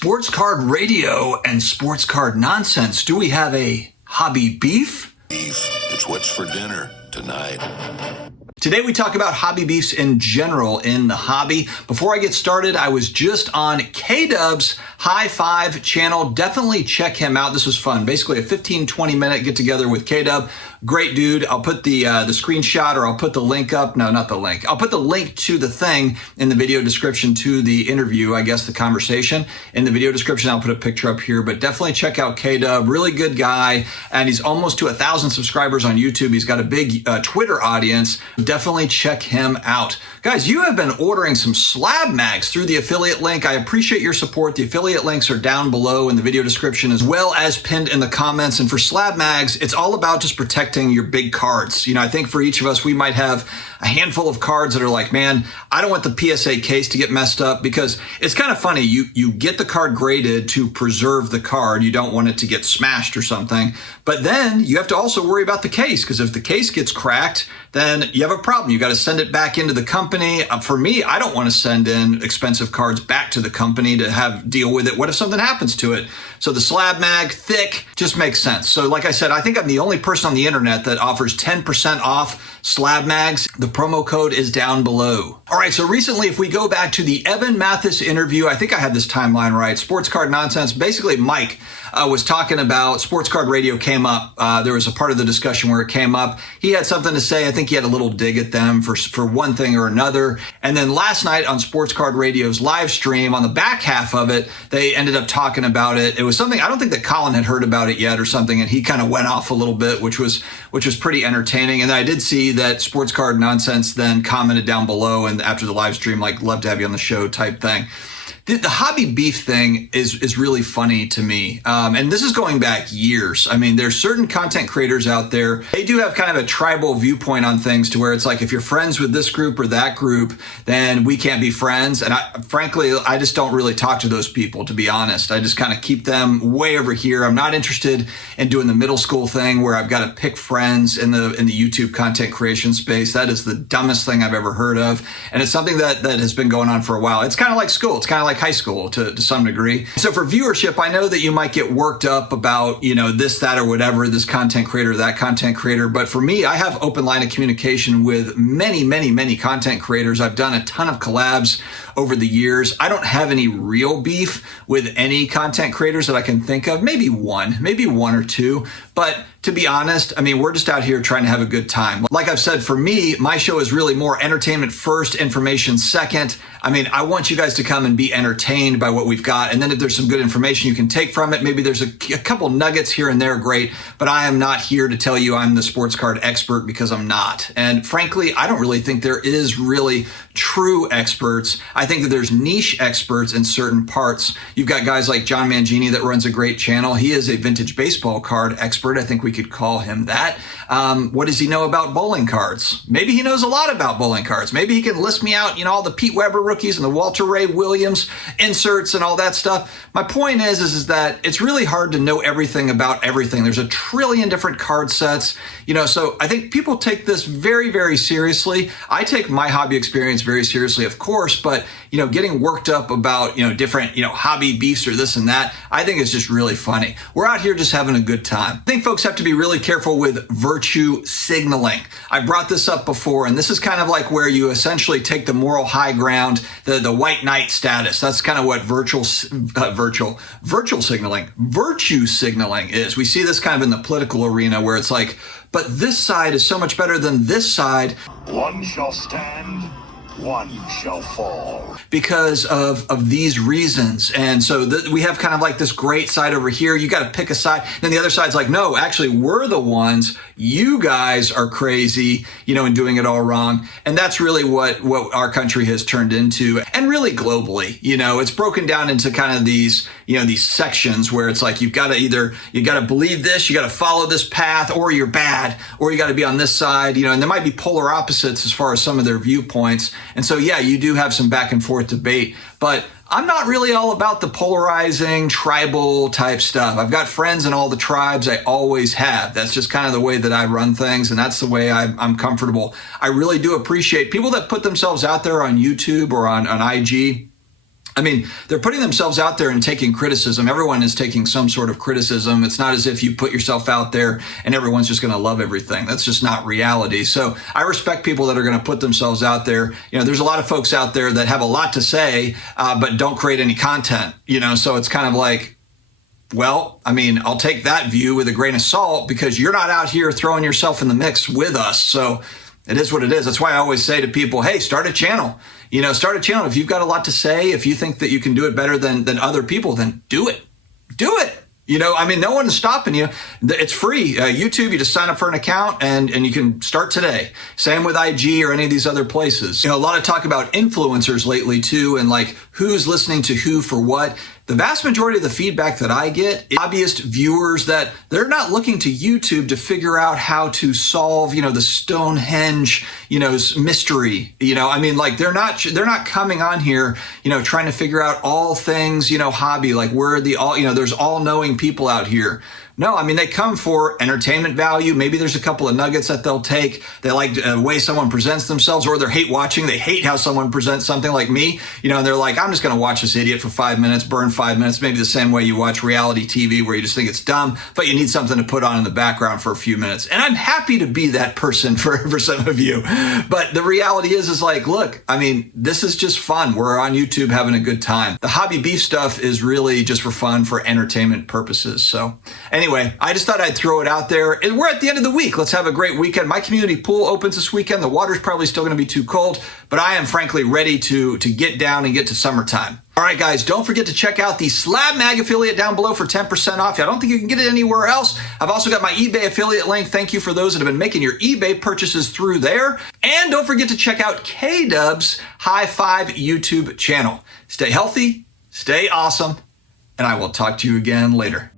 Sports card radio and sports card nonsense. Do we have a hobby beef? It's what's for dinner tonight. Today we talk about hobby beefs in general in the hobby. Before I get started, I was just on K-Dub's High Five channel. Definitely check him out. This was fun. Basically a 15-20 minute get together with K-Dub. Great dude. I'll put the screenshot, or I'll put the link up. No, not the link. I'll put the link to the thing in the video description to the interview, I guess the conversation. In the video description, I'll put a picture up here, but definitely check out K-Dub. Really good guy. And he's almost to 1,000 subscribers on YouTube. He's got a big Twitter audience. Definitely check him out. Guys, you have been ordering some SlabMags through the affiliate link. I appreciate your support. The affiliate links are down below in the video description as well as pinned in the comments. And for SlabMags, it's all about just protecting your big cards. You know, I think for each of us, we might have a handful of cards that are like, man, I don't want the PSA case to get messed up, because it's kind of funny. You get the card graded to preserve the card. You don't want it to get smashed or something. But then you have to also worry about the case, because if the case gets cracked, then you have a problem. You got to send it back into the company. For me, I don't want to send in expensive cards back to the company to have deal with it. What if something happens to it? So the SlabMag, thick, just makes sense. So like I said, I think I'm the only person on the internet that offers 10% off SlabMags. The promo code is down below. All right, so recently, if we go back to the Evan Mathis interview, I think I had this timeline right. Sports card nonsense. Basically, Mike was talking about sports card radio came up. There was a part of the discussion where it came up. He had something to say. I think he had a little dig at them for one thing or another. And then last night on Sports Card Radio's live stream, on the back half of it, they ended up talking about it. It was something, I don't think that Colin had heard about it yet or something, and he kind of went off a little bit, which was pretty entertaining. And I did see that Sports Card Nonsense then commented down below and after the live stream, like, love to have you on the show type thing. The hobby beef thing is really funny to me. And this is going back years. I mean, there's certain content creators out there. They do have kind of a tribal viewpoint on things, to where it's like, if you're friends with this group or that group, then we can't be friends. And frankly, I just don't really talk to those people, to be honest. I just kind of keep them way over here. I'm not interested in doing the middle school thing where I've got to pick friends in the YouTube content creation space. That is the dumbest thing I've ever heard of. And it's something that has been going on for a while. It's kind of like school. It's kind of like high school to some degree. So for viewership, I know that you might get worked up about, you know, this, that, or whatever, this content creator, that content creator. But for me, I have open line of communication with many content creators. I've done a ton of collabs over the years. I don't have any real beef with any content creators that I can think of. Maybe one or two. But to be honest, I mean, we're just out here trying to have a good time. Like I've said, for me, my show is really more entertainment first, information second. I mean, I want you guys to come and be entertained by what we've got. And then if there's some good information you can take from it, maybe there's a couple nuggets here and there, great. But I am not here to tell you I'm the sports card expert, because I'm not. And frankly, I don't really think there is really true experts. I think that there's niche experts in certain parts. You've got guys like John Mangini that runs a great channel. He is a vintage baseball card expert. I think we could call him that. What does he know about bowling cards? Maybe he knows a lot about bowling cards. Maybe he can list me out, you know, all the Pete Weber rookies and the Walter Ray Williams inserts and all that stuff. My point is that it's really hard to know everything about everything. There's a trillion different card sets, you know, so I think people take this very, very seriously. I take my hobby experience very seriously, of course, but, you know, getting worked up about, you know, different, you know, hobby beefs or this and that, I think it's just really funny. We're out here just having a good time. I think folks have to be really careful with virtue signaling. I brought this up before, and this is kind of like where you essentially take the moral high ground, the white knight status. That's kind of what virtue signaling is. We see this kind of in the political arena, where it's like, but this side is so much better than this side. One shall stand, one shall fall. Because of these reasons. And so we have kind of like this great side over here. You got to pick a side. Then the other side's like, no, actually, we're the ones. You guys are crazy, you know, and doing it all wrong. And that's really what our country has turned into. And really globally, you know, it's broken down into kind of these, you know, these sections where it's like, you got to believe this, you got to follow this path, or you're bad, or you got to be on this side, you know, and there might be polar opposites as far as some of their viewpoints. And so, yeah, you do have some back and forth debate, but I'm not really all about the polarizing tribal type stuff. I've got friends in all the tribes. I always have. That's just kind of the way that I run things, and that's the way I'm comfortable. I really do appreciate people that put themselves out there on YouTube or on IG. I mean, they're putting themselves out there and taking criticism. Everyone is taking some sort of criticism. It's not as if you put yourself out there and everyone's just going to love everything. That's just not reality. So I respect people that are going to put themselves out there. You know, there's a lot of folks out there that have a lot to say, but don't create any content, you know, so it's kind of like, well, I mean, I'll take that view with a grain of salt because you're not out here throwing yourself in the mix with us. So it is what it is. That's why I always say to people, hey, start a channel. You know, start a channel. If you've got a lot to say, if you think that you can do it better than other people, then do it. Do it. You know, I mean, no one's stopping you. It's free. YouTube, you just sign up for an account and you can start today. Same with IG or any of these other places. You know, a lot of talk about influencers lately too, and like who's listening to who for what. The vast majority of the feedback that I get is hobbyist viewers that they're not looking to YouTube to figure out how to solve, you know, the Stonehenge, you know, mystery. You know, I mean, like they're not coming on here, you know, trying to figure out all things, you know, hobby, like we're the all, you know, there's all knowing people out here. No, I mean, they come for entertainment value. Maybe there's a couple of nuggets that they'll take. They like the way someone presents themselves, or they're hate watching. They hate how someone presents something like me, you know, and they're like, I'm just going to watch this idiot for 5 minutes, burn 5 minutes, maybe the same way you watch reality TV where you just think it's dumb, but you need something to put on in the background for a few minutes. And I'm happy to be that person for some of you. But the reality is like, look, I mean, this is just fun. We're on YouTube having a good time. The hobby beef stuff is really just for fun, for entertainment purposes. So anyway, I just thought I'd throw it out there. And we're at the end of the week. Let's have a great weekend. My community pool opens this weekend. The water's probably still going to be too cold, but I am frankly ready to get down and get to summertime. All right, guys, don't forget to check out the SlabMag affiliate down below for 10% off. I don't think you can get it anywhere else. I've also got my eBay affiliate link. Thank you for those that have been making your eBay purchases through there. And don't forget to check out K-Dub's High Five YouTube channel. Stay healthy, stay awesome, and I will talk to you again later.